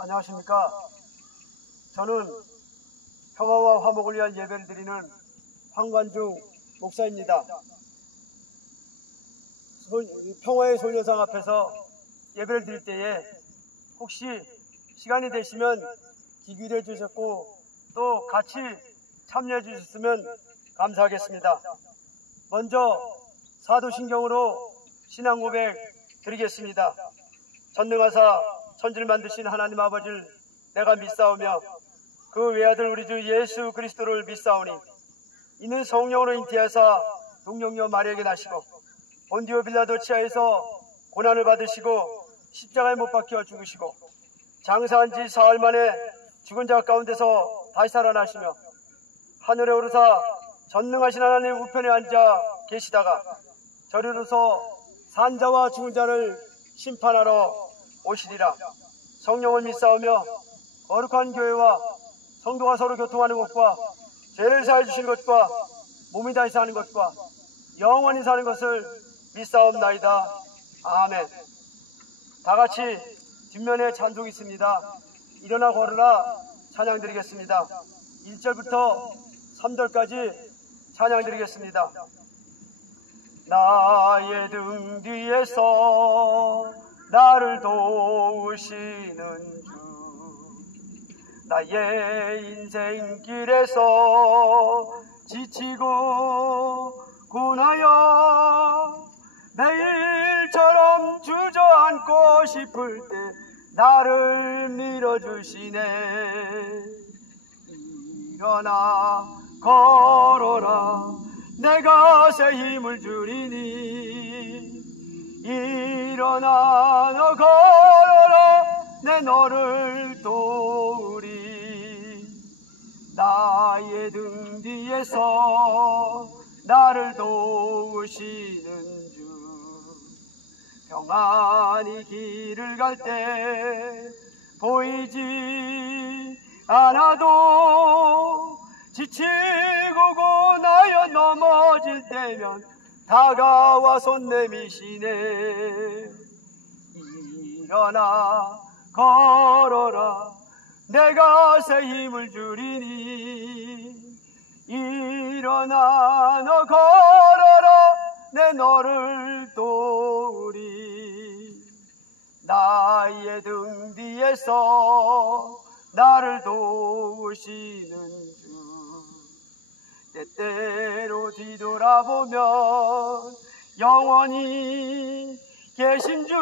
안녕하십니까. 저는 평화와 화목을 위한 예배를 드리는 황관중 목사입니다. 평화의 소녀상 앞에서 예배를 드릴 때에 혹시 시간이 되시면 기기를 해주셨고 또 같이 참여해 주셨으면 감사하겠습니다. 먼저 사도신경으로 신앙 고백 드리겠습니다. 전능하사 천지를 만드신 하나님 아버지를 내가 믿사오며 그 외아들 우리 주 예수 그리스도를 믿사오니 이는 성령으로 잉태하사 동정녀 마리아에게 나시고 본디오 빌라도 치하에서 고난을 받으시고 십자가에 못 박혀 죽으시고 장사한 지 사흘 만에 죽은 자 가운데서 다시 살아나시며 하늘에 오르사 전능하신 하나님 우편에 앉아 계시다가 저리로서 산자와 죽은 자를 심판하러 오시리라. 성령을 믿사오며 거룩한 교회와 성도가 서로 교통하는 것과 죄를 사해 주시는 것과 몸이 다시 사는 것과 영원히 사는 것을 믿사옵나이다. 아멘. 다같이 뒷면에 찬송이 있습니다. 일어나 걸으라 찬양 드리겠습니다. 1절부터 3절까지 찬양 드리겠습니다. 나의 등 뒤에서 나를 도우시는 주, 나의 인생길에서 지치고 고나여 매일처럼 주저앉고 싶을 때 나를 밀어주시네. 일어나 걸어라 내가 새 힘을 주리니. 일어나 너 걸어라 내 너를 도우리. 나의 등 뒤에서 나를 도우시는 주, 평안히 길을 갈 때 보이지 않아도 지치고 고나여 넘어질 때면 다가와 손 내미시네. 일어나 걸어라 내가 새 힘을 주리니. 일어나 너 걸어라 내 너를 도우리. 나의 등 뒤에서 나를 도우시는 주, 때때로 뒤돌아보면 영원히 계신 주,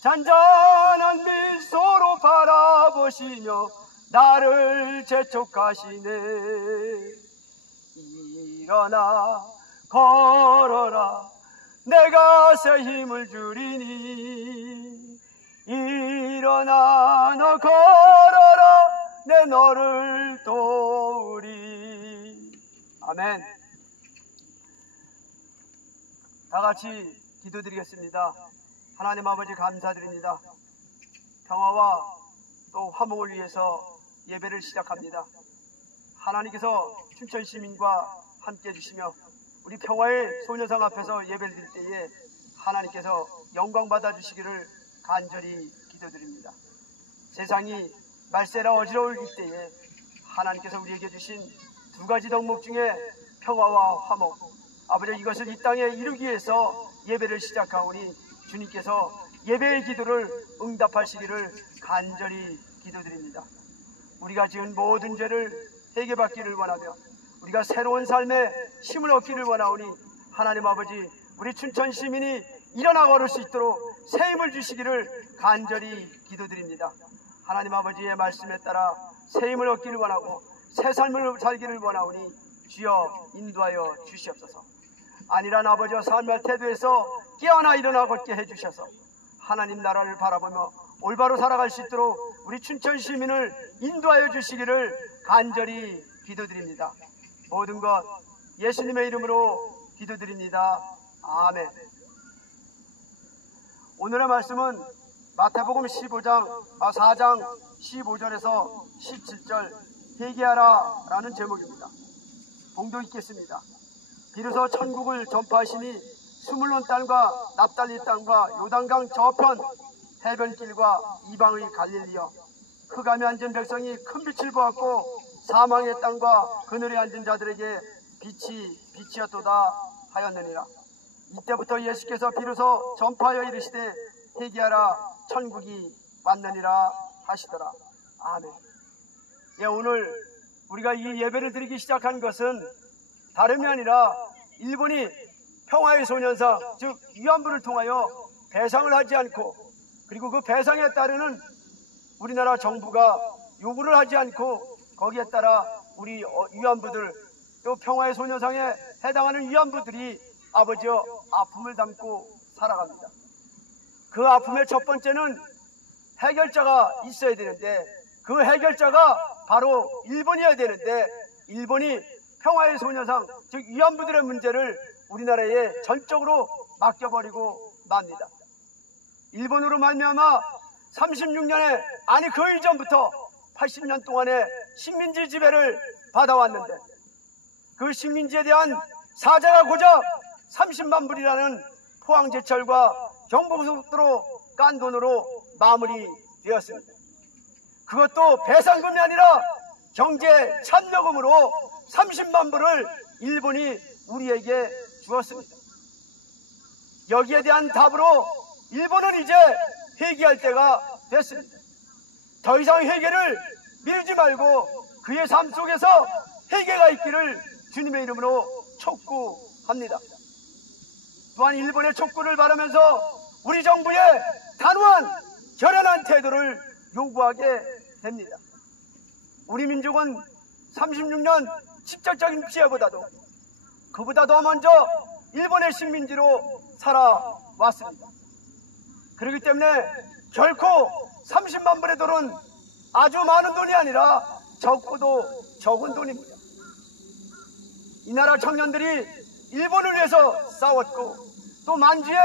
잔잔한 미소로 바라보시며 나를 재촉하시네. 일어나 걸어라 내가 새 힘을 주리니. 일어나 너 걸어라 내 너를 도우리. 아멘. 다같이 기도드리겠습니다. 하나님 아버지 감사드립니다. 평화와 또 화목을 위해서 예배를 시작합니다. 하나님께서 춘천 시민과 함께 해주시며 우리 평화의 소녀상 앞에서 예배를 드릴 때에 하나님께서 영광 받아주시기를 간절히 기도드립니다. 세상이 말세라 어지러울 이때에 하나님께서 우리에게 주신 두 가지 덕목 중에 평화와 화목, 아버지 이것을 이 땅에 이루기 위해서 예배를 시작하오니 주님께서 예배의 기도를 응답하시기를 간절히 기도드립니다. 우리가 지은 모든 죄를 회개받기를 원하며 우리가 새로운 삶에 힘을 얻기를 원하오니 하나님 아버지 우리 춘천 시민이 일어나 걸을 수 있도록 새 힘을 주시기를 간절히 기도드립니다. 하나님 아버지의 말씀에 따라 새 힘을 얻기를 원하고 새 삶을 살기를 원하오니 주여 인도하여 주시옵소서. 안일한 아버지와 삶의 태도에서 깨어나 일어나 걷게 해주셔서 하나님 나라를 바라보며 올바로 살아갈 수 있도록 우리 춘천 시민을 인도하여 주시기를 간절히 기도드립니다. 모든 것 예수님의 이름으로 기도드립니다. 아멘. 오늘의 말씀은 마태복음 4장 15절에서 17절 회개하라 라는 제목입니다. 봉독 읽겠습니다. 비로소 천국을 전파하시니 스물론 땅과 납달리 땅과 요단강 저편 해변길과 이방의 갈릴리여, 흑암에 앉은 백성이 큰 빛을 보았고 사망의 땅과 그늘에 앉은 자들에게 빛이 빛이었도다 하였느니라. 이때부터 예수께서 비로소 전파하여 이르시되 회개하라 천국이 왔느니라 하시더라. 아멘. 오늘 우리가 이 예배를 드리기 시작한 것은 다름이 아니라 일본이 평화의 소년상, 즉 위안부를 통하여 배상을 하지 않고, 그리고 그 배상에 따르는 우리나라 정부가 요구를 하지 않고 거기에 따라 우리 위안부들, 또 평화의 소년상에 해당하는 위안부들이 아버지여 아픔을 담고 살아갑니다. 그 아픔의 첫 번째는 해결자가 있어야 되는데, 그 해결자가 바로 일본이어야 되는데, 일본이 평화의 소녀상, 즉 위안부들의 문제를 우리나라에 전적으로 맡겨버리고 맙니다. 일본으로 말미암아 36년에, 아니 그 이전부터 80년 동안의 식민지 지배를 받아왔는데, 그 식민지에 대한 사자가 고작 30만 불이라는 포항제철과 경부고속도로 깐 돈으로 마무리되었습니다. 그것도 배상금이 아니라 경제 참여금으로 30만 불을 일본이 우리에게 주었습니다. 여기에 대한 답으로 일본은 이제 회개할 때가 됐습니다. 더 이상 회개를 미루지 말고 그의 삶 속에서 회개가 있기를 주님의 이름으로 촉구합니다. 또한 일본의 촉구를 바라면서 우리 정부의 단호한 결연한 태도를 요구하게 됩니다. 우리 민족은 36년 직접적인 피해보다도 그보다 더 먼저 일본의 식민지로 살아왔습니다. 그렇기 때문에 결코 30만 불의 돈은 아주 많은 돈이 아니라 적고도 적은 돈입니다. 이 나라 청년들이 일본을 위해서 싸웠고, 또 만주에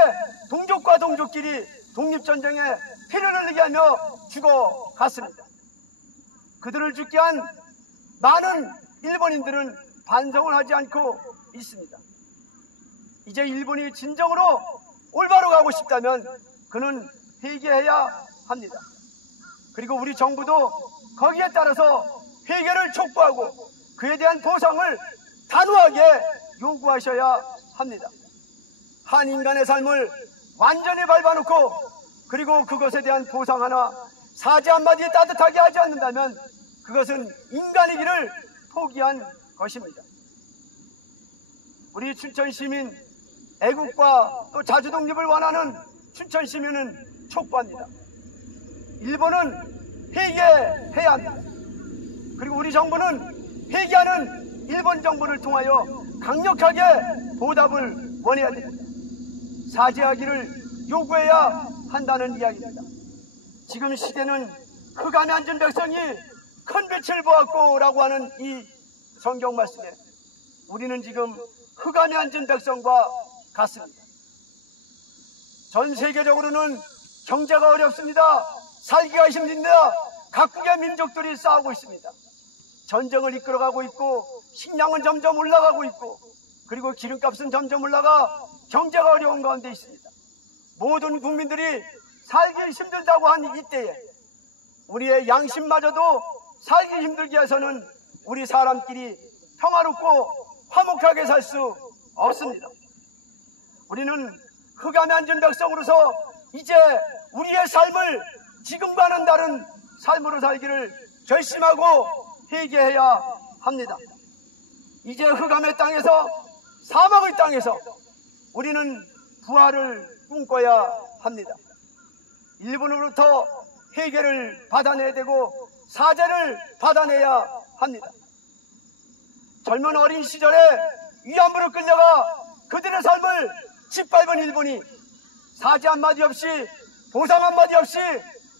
동족과 동족끼리 독립전쟁에 피를 흘리게 하며 죽어갔습니다. 그들을 죽게 한 많은 일본인들은 반성을 하지 않고 있습니다. 이제 일본이 진정으로 올바로 가고 싶다면 그는 회개해야 합니다. 그리고 우리 정부도 거기에 따라서 회개를 촉구하고 그에 대한 보상을 단호하게 요구하셔야 합니다. 한 인간의 삶을 완전히 밟아놓고 그리고 그것에 대한 보상 하나, 사죄 한마디 따뜻하게 하지 않는다면 그것은 인간이기를 포기한 것입니다. 우리 춘천시민, 애국과 또 자주독립을 원하는 춘천시민은 촉구합니다. 일본은 회개해야 합니다. 그리고 우리 정부는 회개하는 일본 정부를 통하여 강력하게 보답을 원해야 됩니다. 사죄하기를 요구해야 한다는 이야기입니다. 지금 시대는 흑암에 앉은 백성이 큰 빛을 보았고 라고 하는 이 성경 말씀에 우리는 지금 흑암에 앉은 백성과 같습니다. 전 세계적으로는 경제가 어렵습니다. 살기가 힘듭니다. 각국의 민족들이 싸우고 있습니다. 전쟁을 이끌어가고 있고, 식량은 점점 올라가고 있고, 그리고 기름값은 점점 올라가 경제가 어려운 가운데 있습니다. 모든 국민들이 살기 힘들다고 한 이때에 우리의 양심마저도 살기 힘들게 해서는 우리 사람끼리 평화롭고 화목하게 살 수 없습니다. 우리는 흑암에 앉은 백성으로서 이제 우리의 삶을 지금과는 다른 삶으로 살기를 결심하고 회개해야 합니다. 이제 흑암의 땅에서, 사막의 땅에서 우리는 부활을 꿈꿔야 합니다. 일본으로부터 회개를 받아내야 되고 사죄를 받아내야 합니다. 젊은 어린 시절에 위안부로 끌려가 그들의 삶을 짓밟은 일본이 사죄 한마디 없이, 보상 한마디 없이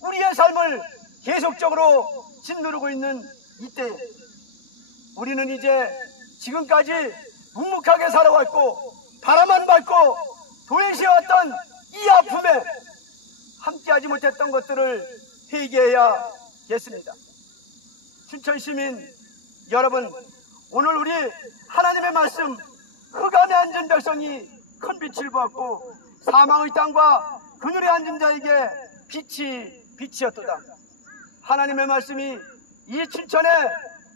우리의 삶을 계속적으로 짓누르고 있는 이때 우리는 이제 지금까지 묵묵하게 살아왔고 바라만 밟고 도외시해왔던 이 아픔에 함께하지 못했던 것들을 회개해야겠습니다. 춘천시민 여러분, 오늘 우리 하나님의 말씀, 흑암에 앉은 백성이 큰 빛을 보았고 사망의 땅과 그늘에 앉은 자에게 빛이었도다. 하나님의 말씀이 이 춘천에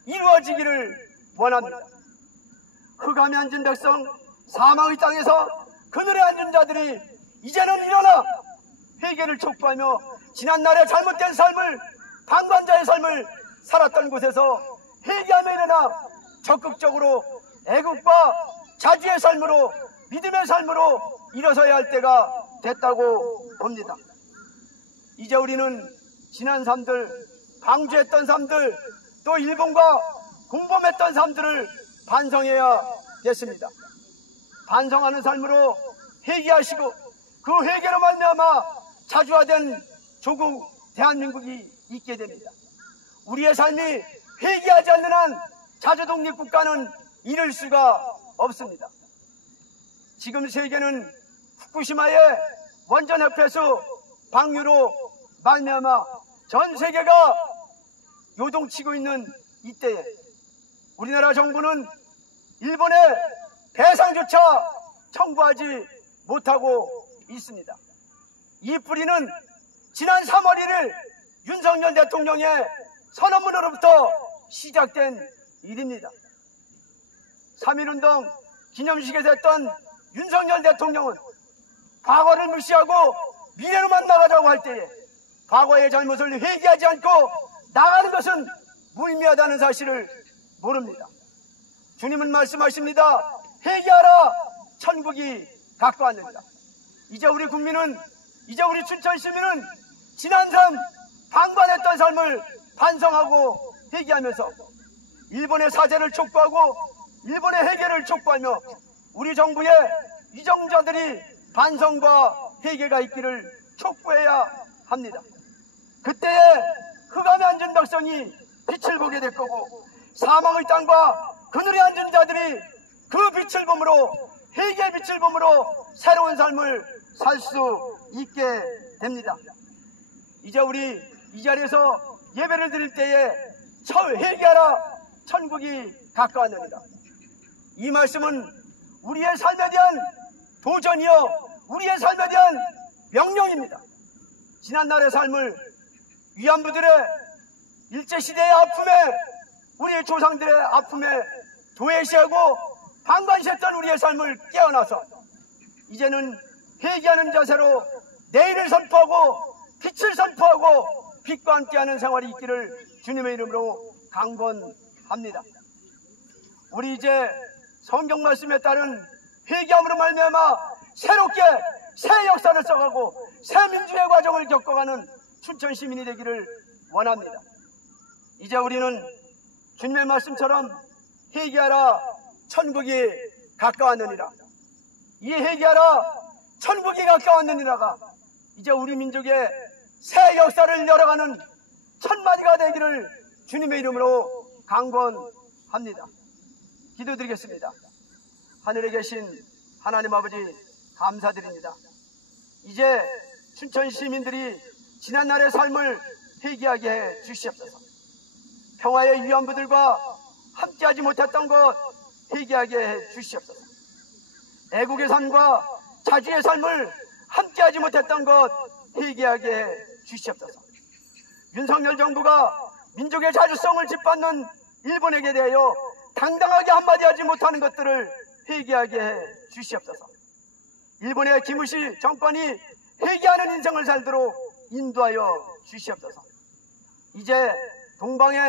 이루어지기를 원합니다. 흑암에 앉은 백성, 사망의 땅에서 그늘에 앉은 자들이 이제는 일어나 회개를 촉구하며 지난날의 잘못된 삶을, 방관자의 삶을 살았던 곳에서 회개하며 일어나 적극적으로 애국과 자주의 삶으로, 믿음의 삶으로 일어서야 할 때가 됐다고 봅니다. 이제 우리는 지난 삶들, 방주했던 삶들, 또 일본과 공범했던 삶들을 반성해야 됐습니다. 반성하는 삶으로 회개하시고 그 회개로 말미암아 자주화된 조국 대한민국이 있게 됩니다. 우리의 삶이 회개하지 않는 한 자주독립국가는 이룰 수가 없습니다. 지금 세계는 후쿠시마의 원전 핵폐수 방류로 말미암아 전 세계가 요동치고 있는 이때에 우리나라 정부는 일본의 배상조차 청구하지 못하고 있습니다. 이 뿌리는 지난 3월 1일 윤석열 대통령의 선언문으로부터 시작된 일입니다. 3.1운동 기념식에서 했던 윤석열 대통령은 과거를 무시하고 미래로만 나가자고 할 때에 과거의 잘못을 회개하지 않고 나가는 것은 무의미하다는 사실을 모릅니다. 주님은 말씀하십니다. 회개하라, 천국이 가까웠느니라. 이제 우리 국민은, 이제 우리 춘천 시민은 지난 삶, 방관했던 삶을 반성하고 회개하면서 일본의 사죄를 촉구하고 일본의 회개를 촉구하며 우리 정부의 위정자들이 반성과 회개가 있기를 촉구해야 합니다. 그때에 흑암에 앉은 백성이 빛을 보게 될 거고 사망의 땅과 그늘에 앉은 자들이 그 빛을 보므로, 회개의 빛을 보므로 새로운 삶을 살 수 있게 됩니다. 이제 우리 이 자리에서 예배를 드릴 때에 회개하라, 천국이 가까웠느니라. 이 말씀은 우리의 삶에 대한 도전이요, 우리의 삶에 대한 명령입니다. 지난날의 삶을 위안부들의 일제시대의 아픔에, 우리의 조상들의 아픔에 도외시하고 방관시했던 우리의 삶을 깨어나서 이제는 회개하는 자세로 내일을 선포하고 빛을 선포하고 빛과 함께하는 생활이 있기를 주님의 이름으로 강권합니다. 우리 이제 성경 말씀에 따른 회개함으로 말미암아 새롭게 새 역사를 써가고 새 민주의 과정을 겪어가는 춘천 시민이 되기를 원합니다. 이제 우리는 주님의 말씀처럼 회개하라, 천국이 가까웠느니라. 이 회개하라, 천국이 가까웠느니라가 이제 우리 민족의 새 역사를 열어가는 첫마디가 되기를 주님의 이름으로 강권합니다. 기도드리겠습니다. 하늘에 계신 하나님 아버지, 감사드립니다. 이제 춘천 시민들이 지난날의 삶을 회개하게 해 주시옵소서. 평화의 위안부들과 함께하지 못했던 것 회개하게 해 주시옵소서. 애국의 삶과 자주의 삶을 함께하지 못했던 것 회개하게 해 주시옵소서. 윤석열 정부가 민족의 자주성을 짓밟는 일본에게 대하여 당당하게 한마디 하지 못하는 것들을 회개하게 해 주시옵소서. 일본의 기무시 정권이 회개하는 인생을 살도록 인도하여 주시옵소서. 이제 동방의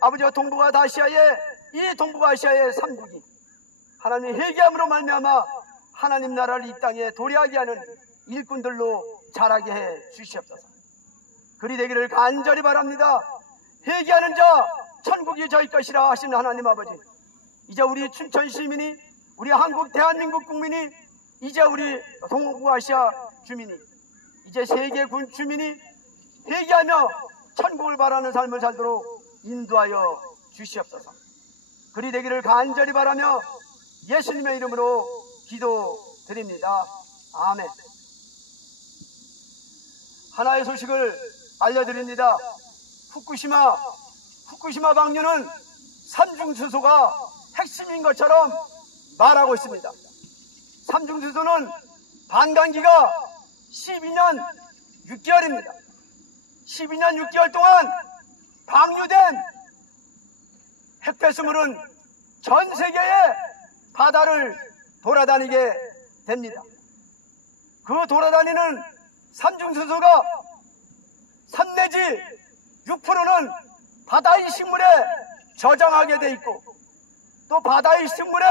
아버지와 동북아 아시아의 이 동북아 아시아의 삼국이 하나님의 회개함으로 말미암아 하나님 나라를 이 땅에 도래하게 하는 일꾼들로 자라게 해 주시옵소서. 그리 되기를 간절히 바랍니다. 회개하는 자 천국이 저희 것이라 하시는 하나님 아버지, 이제 우리 춘천 시민이, 우리 한국 대한민국 국민이, 이제 우리 동북아시아 주민이, 이제 세계군 주민이 회개하며 천국을 바라는 삶을 살도록 인도하여 주시옵소서. 그리 되기를 간절히 바라며 예수님의 이름으로 기도드립니다. 아멘. 하나의 소식을 알려드립니다. 후쿠시마 방류는 삼중수소가 핵심인 것처럼 말하고 있습니다. 삼중수소는 반감기가 12년 6개월입니다. 12년 6개월 동안 방류된 핵폐수물은 전 세계의 바다를 돌아다니게 됩니다. 그 돌아다니는 삼중수소가 3 내지 6%는 바다의 식물에 저장하게 돼 있고, 또 바다의 식물의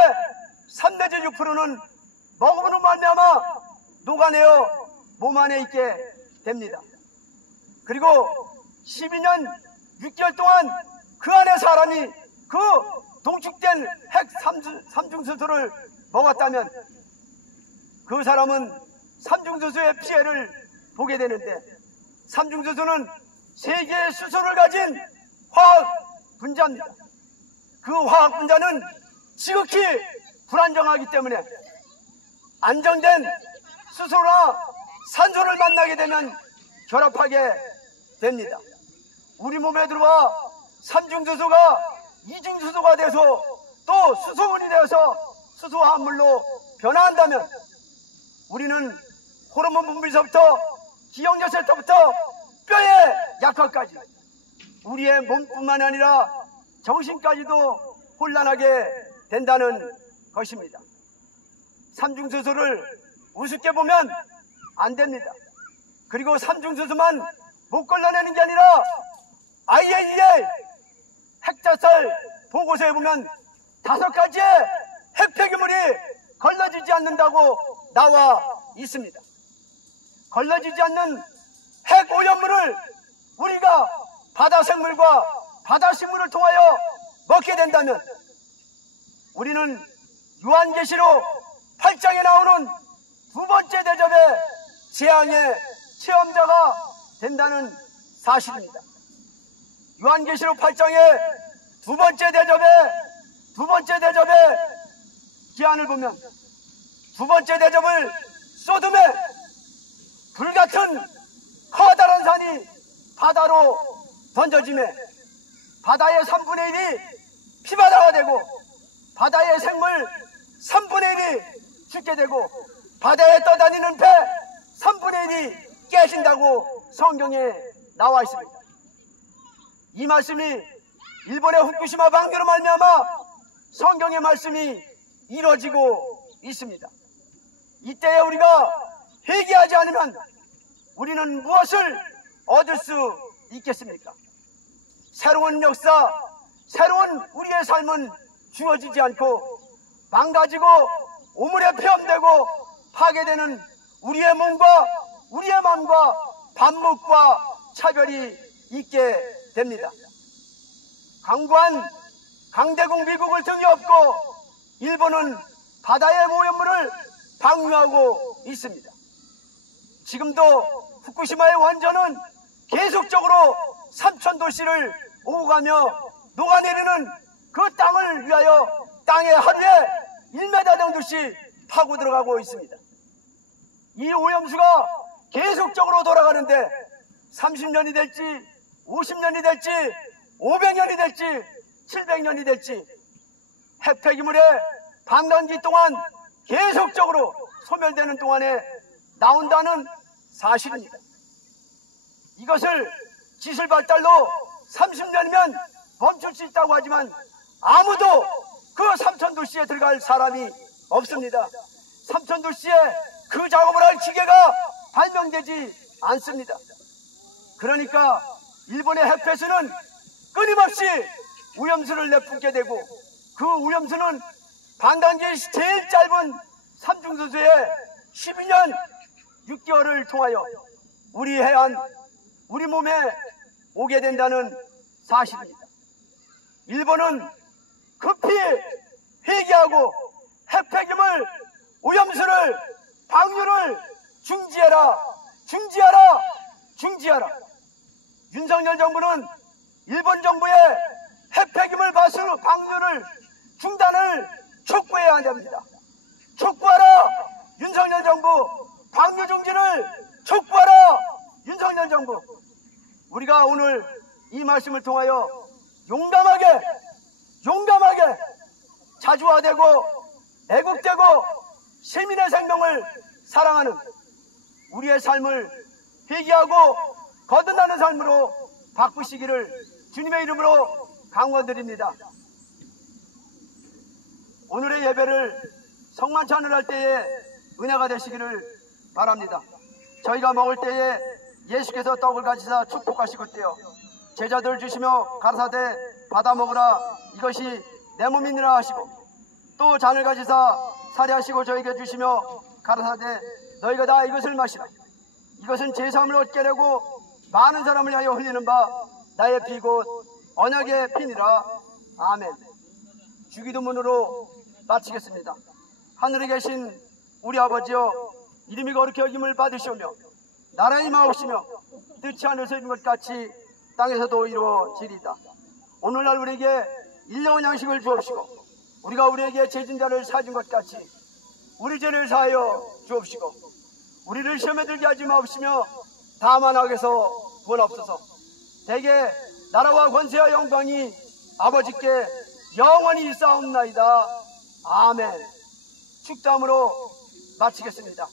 3 내지 6%는 먹음으로 말미암아 녹아내어 몸 안에 있게 됩니다. 그리고 12년 6개월 동안 그 안에 사람이 그 농축된 핵 삼중수소를 먹었다면 그 사람은 삼중수소의 피해를 보게 되는데, 삼중수소는 세계의 수소를 가진 화학 분자입니다. 그 화학 분자는 지극히 불안정하기 때문에 안정된 수소나 산소를 만나게 되면 결합하게 됩니다. 우리 몸에 들어와 삼중수소가 이중수소가 돼서 또 수소물이 되어서 수소화합물로 변화한다면 우리는 호르몬 분비서부터 기억력세서부터 뼈의 약화까지 우리의 몸뿐만 아니라 정신까지도 혼란하게 된다는 것입니다. 삼중수소를 우습게 보면 안 됩니다. 그리고 삼중수소만 못 걸러내는 게 아니라 IAEA 핵자살 보고서에 보면 5가지의 핵폐기물이 걸러지지 않는다고 나와 있습니다. 걸러지지 않는 핵오염물을 우리가 바다생물과 바다식물을 통하여 먹게 된다면 우리는 요한계시록 8장에 나오는 2번째 대접의 재앙의 체험자가 된다는 사실입니다. 요한계시록 8장의 2번째 대접의 기한을 보면 2번째 대접을 소돔의 불같은 커다란 산이 바다로 던져지매 바다의 3분의 1이 피바다가 되고 바다의 생물 3분의 1이 죽게 되고 바다에 떠다니는 배 3분의 1이 깨진다고 성경에 나와 있습니다. 이 말씀이 일본의 후쿠시마 방류로 말미암아 성경의 말씀이 이루어지고 있습니다. 이때에 우리가 회개하지 않으면 우리는 무엇을 얻을 수 있겠습니까? 새로운 역사, 새로운 우리의 삶은 주어지지 않고 망가지고 오물에 폐엄되고 파괴되는 우리의 몸과 우리의 마음과 반목과 차별이 있게 됩니다. 강구한 강대국 미국을 등에 업고 일본은 바다의 오염물을 방류하고 있습니다. 지금도 후쿠시마의 원전은 계속적으로 삼천도시를 오고 가며 녹아내리는 그 땅을 위하여 땅에 하루에 1m 정도씩 파고 들어가고 있습니다. 이 오염수가 계속적으로 돌아가는데 30년이 될지 50년이 될지 500년이 될지 700년이 될지 핵폐기물의 반감기 동안 계속적으로 소멸되는 동안에 나온다는 사실입니다. 이것을 기술 발달로 30년이면 멈출 수 있다고 하지만 아무도 그 삼천도시에 들어갈 사람이 없습니다. 삼천도시에 그 작업을 할 기계가 발명되지 않습니다. 그러니까 일본의 핵폐수는 끊임없이 오염수를 내뿜게 되고 그 오염수는 반감기의 제일 짧은 삼중수소의 12년 6개월을 통하여 우리 해안, 우리 몸에 오게 된다는 사실입니다. 일본은 급히 회개하고 핵폐기물 오염수를 방류를 중지해라. 윤석열 정부는 일본 정부의 핵폐기물 방류를 중단을 촉구해야 합니다. 촉구하라 윤석열 정부. 방류 중지를 촉구하라 윤석열 정부. 우리가 오늘 이 말씀을 통하여 용감하게 자주화되고 애국되고 시민의 생명을 사랑하는 우리의 삶을 회개하고 거듭나는 삶으로 바꾸시기를 주님의 이름으로 강원드립니다. 오늘의 예배를 성만찬을 할 때에 은혜가 되시기를 바랍니다. 저희가 먹을 때에 예수께서 떡을 가지사 축복하시고 떼어 제자들 주시며 가라사대 받아 먹으라, 이것이 내 몸이니라 하시고, 또 잔을 가지사 사례하시고 저에게 주시며 가라사대 너희가 다 이것을 마시라, 이것은 제 삶을 얻게 하려고 많은 사람을 위하여 흘리는 바 나의 피 곧 언약의 피니라. 아멘. 주기도문으로 마치겠습니다. 하늘에 계신 우리 아버지여, 이름이 거룩히 여김을 받으시오며 나라의 임하옵시며 뜻이 하늘에서 이룬 것 같이 땅에서도 이루어지리이다. 오늘날 우리에게 일용할 양식을 주옵시고, 우리가 우리에게 죄진 자를 사준 것 같이 우리 죄를 사하여 주옵시고, 우리를 시험에 들게 하지 마옵시며 다만 악에서 구원하옵소서. 대개 나라와 권세와 영광이 아버지께 영원히 있사옵나이다. 아멘. 축담으로 마치겠습니다.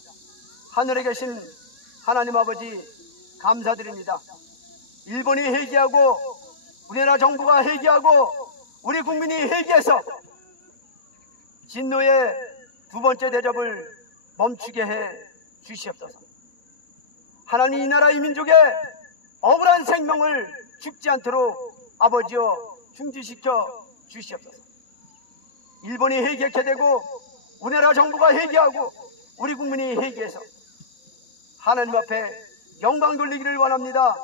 하늘에 계신 하나님 아버지, 감사드립니다. 일본이 회개하고 우리나라 정부가 회개하고 우리 국민이 회개해서 진노의 두 번째 대접을 멈추게 해 주시옵소서. 하나님, 이 나라 이 민족의 억울한 생명을 죽지 않도록 아버지여 중지시켜 주시옵소서. 일본이 회개케 되고 우리나라 정부가 회개하고 우리 국민이 회개해서 하나님 앞에 영광 돌리기를 원합니다.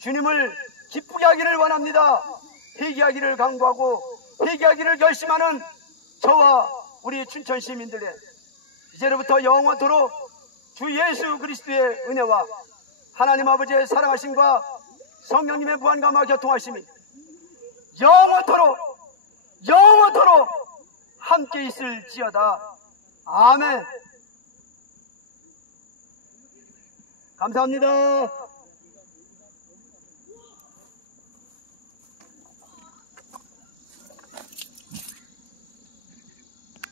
주님을 기쁘게 하기를 원합니다. 회개하기를 강구하고 회개하기를 결심하는 저와 우리 춘천 시민들의 이제로부터 영원토록 주 예수 그리스도의 은혜와 하나님 아버지의 사랑하심과 성령님의 무한감화 교통하심이 영원토록 함께 있을지어다. 아멘. 감사합니다.